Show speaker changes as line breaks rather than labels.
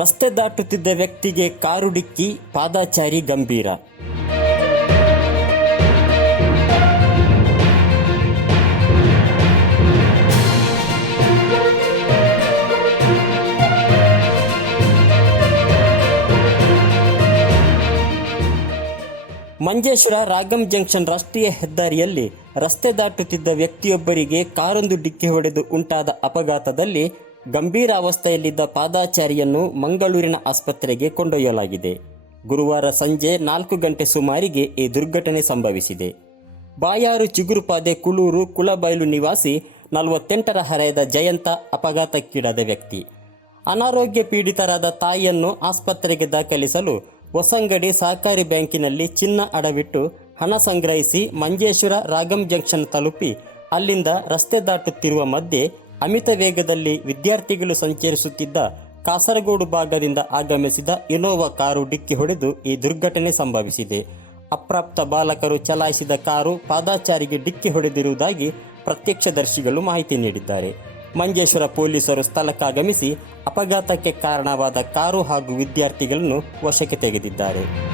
ರಸ್ತೆ ದಾಟುತ್ತಿದ್ದ ವ್ಯಕ್ತಿಗೆ ಕಾರು ಡಿಕ್ಕಿ, ಪಾದಾಚಾರಿ ಗಂಭೀರ. ಮಂಜೇಶ್ವರ ರಾಗಂ ಜಂಕ್ಷನ್ ರಾಷ್ಟ್ರೀಯ ಹೆದ್ದಾರಿಯಲ್ಲಿ ರಸ್ತೆ ದಾಟುತ್ತಿದ್ದ ವ್ಯಕ್ತಿಯೊಬ್ಬರಿಗೆ ಕಾರೊಂದು ಡಿಕ್ಕಿ ಹೊಡೆದು ಉಂಟಾದ ಅಪಘಾತದಲ್ಲಿ ಗಂಭೀರ ಅವಸ್ಥೆಯಲ್ಲಿದ್ದ ಪಾದಾಚಾರಿಯನ್ನು ಮಂಗಳೂರಿನ ಆಸ್ಪತ್ರೆಗೆ ಕೊಂಡೊಯ್ಯಲಾಗಿದೆ. ಗುರುವಾರ ಸಂಜೆ ನಾಲ್ಕು ಗಂಟೆ ಸುಮಾರಿಗೆ ಈ ದುರ್ಘಟನೆ ಸಂಭವಿಸಿದೆ. ಬಾಯಾರು ಚಿಗುರುಪಾದೆ ಕುಲೂರು ಕುಳಬೈಲು ನಿವಾಸಿ ನಲವತ್ತೆಂಟರ ಹರೆಯದ ಜಯಂತ ಅಪಘಾತಕ್ಕೀಡಾದ ವ್ಯಕ್ತಿ. ಅನಾರೋಗ್ಯ ಪೀಡಿತರಾದ ತಾಯಿಯನ್ನು ಆಸ್ಪತ್ರೆಗೆ ದಾಖಲಿಸಲು ಹೊಸಂಗಡಿ ಸಹಕಾರಿ ಬ್ಯಾಂಕಿನಲ್ಲಿ ಚಿನ್ನ ಅಡವಿಟ್ಟು ಹಣ ಸಂಗ್ರಹಿಸಿ ಮಂಜೇಶ್ವರ ರಾಗಂ ಜಂಕ್ಷನ್ ತಲುಪಿ ಅಲ್ಲಿಂದ ರಸ್ತೆ ದಾಟುತ್ತಿರುವ ಮಧ್ಯೆ ಅಮಿತ ವೇಗದಲ್ಲಿ ವಿದ್ಯಾರ್ಥಿಗಳು ಸಂಚರಿಸುತ್ತಿದ್ದ ಕಾಸರಗೋಡು ಭಾಗದಿಂದ ಆಗಮಿಸಿದ ಇನೋವಾ ಕಾರು ಡಿಕ್ಕಿ ಹೊಡೆದು ಈ ದುರ್ಘಟನೆ ಸಂಭವಿಸಿದೆ. ಅಪ್ರಾಪ್ತ ಬಾಲಕರು ಚಲಾಯಿಸಿದ ಕಾರು ಪಾದಾಚಾರಿಗೆ ಡಿಕ್ಕಿ ಹೊಡೆದಿರುವುದಾಗಿ ಪ್ರತ್ಯಕ್ಷದರ್ಶಿಗಳು ಮಾಹಿತಿ ನೀಡಿದ್ದಾರೆ. ಮಂಜೇಶ್ವರ ಪೊಲೀಸರು ಸ್ಥಳಕ್ಕಾಗಮಿಸಿ ಅಪಘಾತಕ್ಕೆ ಕಾರಣವಾದ ಕಾರು ಹಾಗೂ ವಿದ್ಯಾರ್ಥಿಗಳನ್ನು ವಶಕ್ಕೆ ತೆಗೆದಿದ್ದಾರೆ.